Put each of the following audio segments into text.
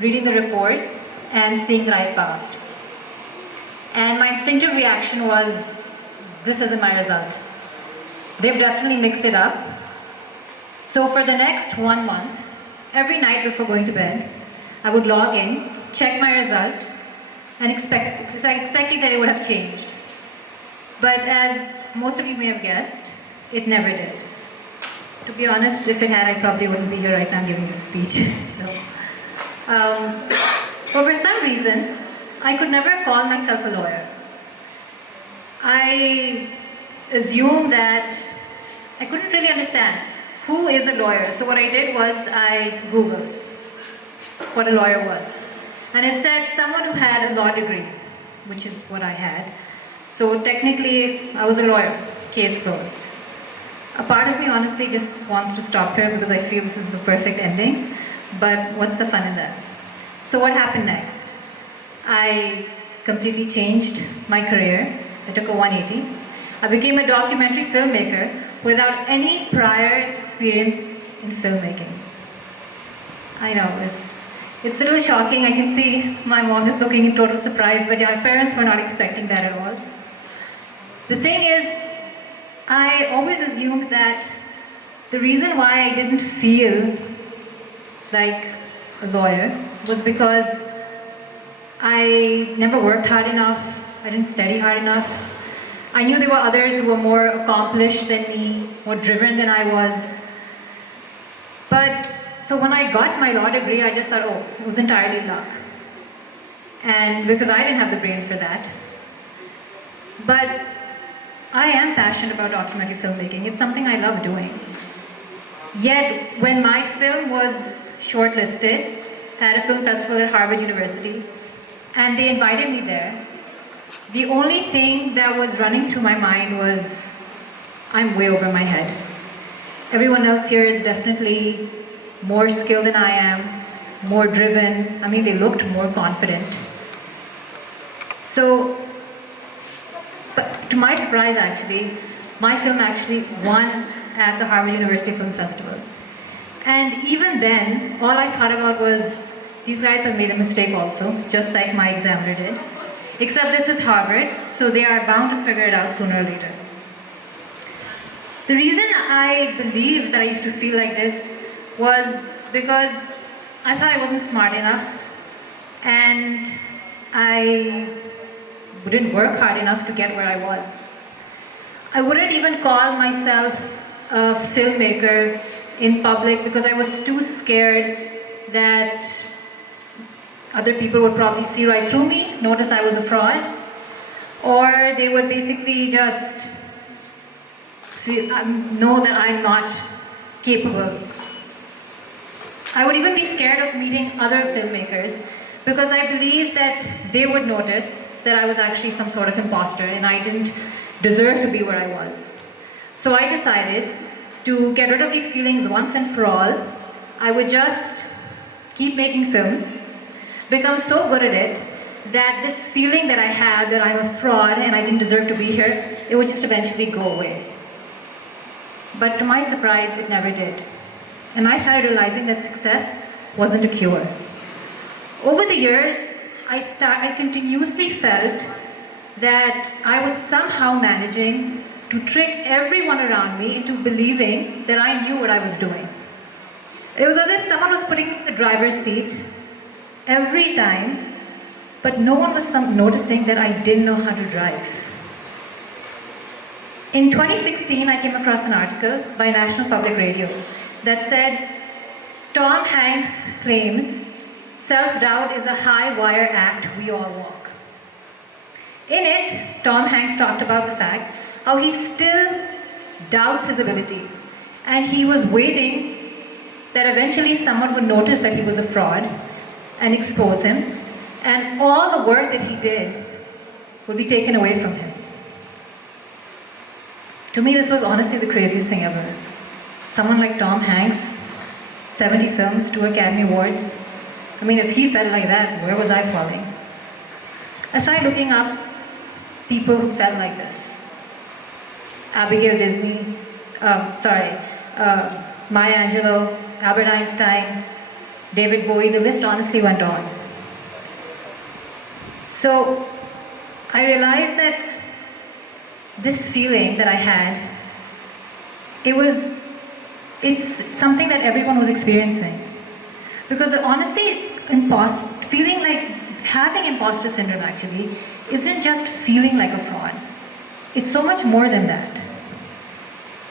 reading the report and seeing that I passed. And my instinctive reaction was, this isn't my result. They've definitely mixed it up. So for the next 1 month, every night before going to bed, I would log in, check my result, and expecting that it would have changed. But as most of you may have guessed, it never did. To be honest, if it had, I probably wouldn't be here right now giving this speech. But for some reason, I could never call myself a lawyer. I assumed that I couldn't really understand who is a lawyer. So what I did was I Googled what a lawyer was. And it said someone who had a law degree, which is what I had. So technically, I was a lawyer. Case closed. A part of me honestly just wants to stop here because I feel this is the perfect ending. But what's the fun in that? So what happened next? I completely changed my career. I took a 180. I became a documentary filmmaker without any prior experience in filmmaking. I know, it's a little shocking. I can see my mom is looking in total surprise, but yeah, my parents were not expecting that at all. The thing is, I always assumed that the reason why I didn't feel like a lawyer was because I never worked hard enough, I didn't study hard enough. I knew there were others who were more accomplished than me, more driven than I was. But, so when I got my law degree, I just thought, oh, it was entirely luck. And because I didn't have the brains for that. But I am passionate about documentary filmmaking. It's something I love doing. Yet, when my film was shortlisted at a film festival at Harvard University, and they invited me there, the only thing that was running through my mind was, I'm way over my head. Everyone else here is definitely more skilled than I am, more driven. I mean, they looked more confident. So, but to my surprise actually, my film actually won at the Harvard University Film Festival. And even then, all I thought about was, these guys have made a mistake also, just like my examiner did. Except this is Harvard, so they are bound to figure it out sooner or later. The reason I believe that I used to feel like this was because I thought I wasn't smart enough and I wouldn't work hard enough to get where I was. I wouldn't even call myself a filmmaker in public because I was too scared that other people would probably see right through me, notice I was a fraud, or they would basically just know that I'm not capable. I would even be scared of meeting other filmmakers because I believed that they would notice that I was actually some sort of imposter and I didn't deserve to be where I was. So I decided to get rid of these feelings once and for all. I would just keep making films, become so good at it that this feeling that I had that I'm a fraud and I didn't deserve to be here, it would just eventually go away. But to my surprise, it never did. And I started realizing that success wasn't a cure. Over the years, I continuously felt that I was somehow managing to trick everyone around me into believing that I knew what I was doing. It was as if someone was putting me in the driver's seat every time, but no one was noticing that I didn't know how to drive. In 2016, I came across an article by National Public Radio that said, Tom Hanks claims self-doubt is a high-wire act we all walk. In it, Tom Hanks talked about the fact how he still doubts his abilities, and he was waiting that eventually someone would notice that he was a fraud and expose him, and all the work that he did would be taken away from him. To me, this was honestly the craziest thing ever. Someone like Tom Hanks, 70 films, 2 Academy Awards. I mean, if he felt like that, where was I falling? I started looking up people who felt like this. Abigail Disney, Maya Angelou, Albert Einstein, David Bowie, the list honestly went on. So I realized that this feeling that I had, it's something that everyone was experiencing. Because honestly, feeling like having imposter syndrome actually isn't just feeling like a fraud. It's so much more than that.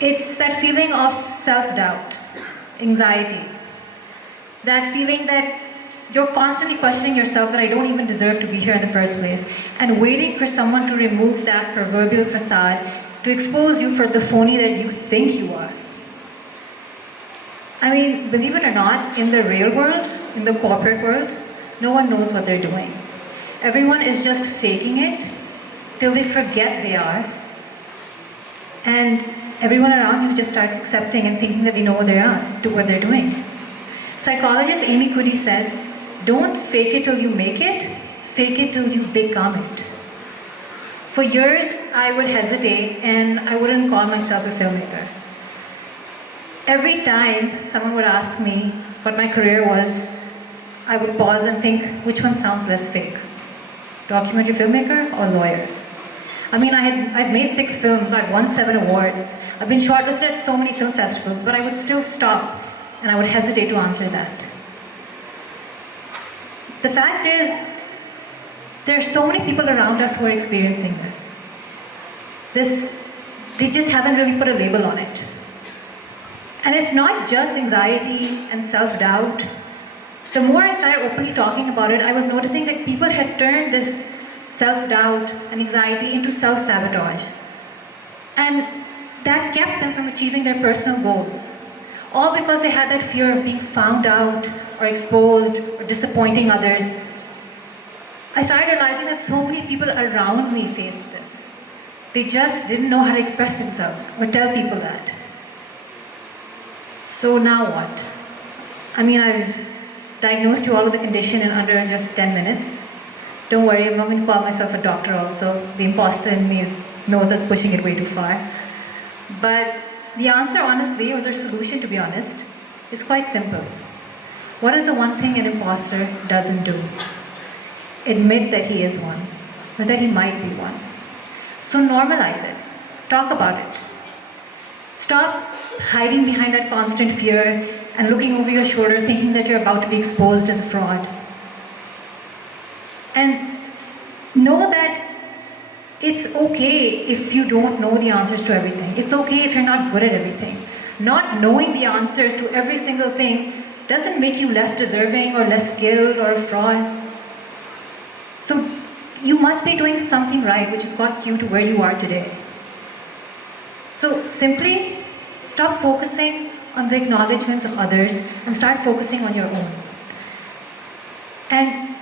It's that feeling of self-doubt, anxiety, that feeling that you're constantly questioning yourself that I don't even deserve to be here in the first place, and waiting for someone to remove that proverbial facade to expose you for the phony that you think you are. I mean, believe it or not, in the real world, in the corporate world, no one knows what they're doing. Everyone is just faking it till they forget they are. And everyone around you just starts accepting and thinking that they know what they're doing. Psychologist Amy Cuddy said, don't fake it till you make it, fake it till you become it. For years, I would hesitate and I wouldn't call myself a filmmaker. Every time someone would ask me what my career was, I would pause and think, which one sounds less fake? Documentary filmmaker or lawyer? I mean, I've made 6 films, I've won 7 awards, I've been shortlisted at so many film festivals, but I would still stop and I would hesitate to answer that. The fact is, there are so many people around us who are experiencing this. They just haven't really put a label on it. And it's not just anxiety and self-doubt. The more I started openly talking about it, I was noticing that people had turned this self-doubt and anxiety into self-sabotage. And that kept them from achieving their personal goals. All because they had that fear of being found out or exposed or disappointing others. I started realizing that so many people around me faced this. They just didn't know how to express themselves or tell people that. So now what? I mean, I've diagnosed you all with the condition in under just 10 minutes. Don't worry, I'm not going to call myself a doctor also. The imposter in me knows that's pushing it way too far. But the answer, honestly, or the solution, to be honest, is quite simple. What is the one thing an imposter doesn't do? Admit that he is one, or that he might be one. So normalize it. Talk about it. Stop hiding behind that constant fear and looking over your shoulder thinking that you're about to be exposed as a fraud. And know that it's okay if you don't know the answers to everything. It's okay if you're not good at everything. Not knowing the answers to every single thing doesn't make you less deserving or less skilled or a fraud. So you must be doing something right which has got you to where you are today. So simply stop focusing on the acknowledgements of others and start focusing on your own. And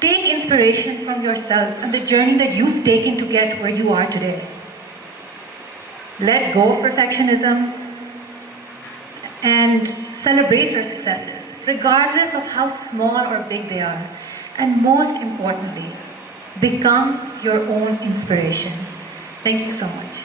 take inspiration from yourself and the journey that you've taken to get where you are today. Let go of perfectionism and celebrate your successes, regardless of how small or big they are. And most importantly, become your own inspiration. Thank you so much.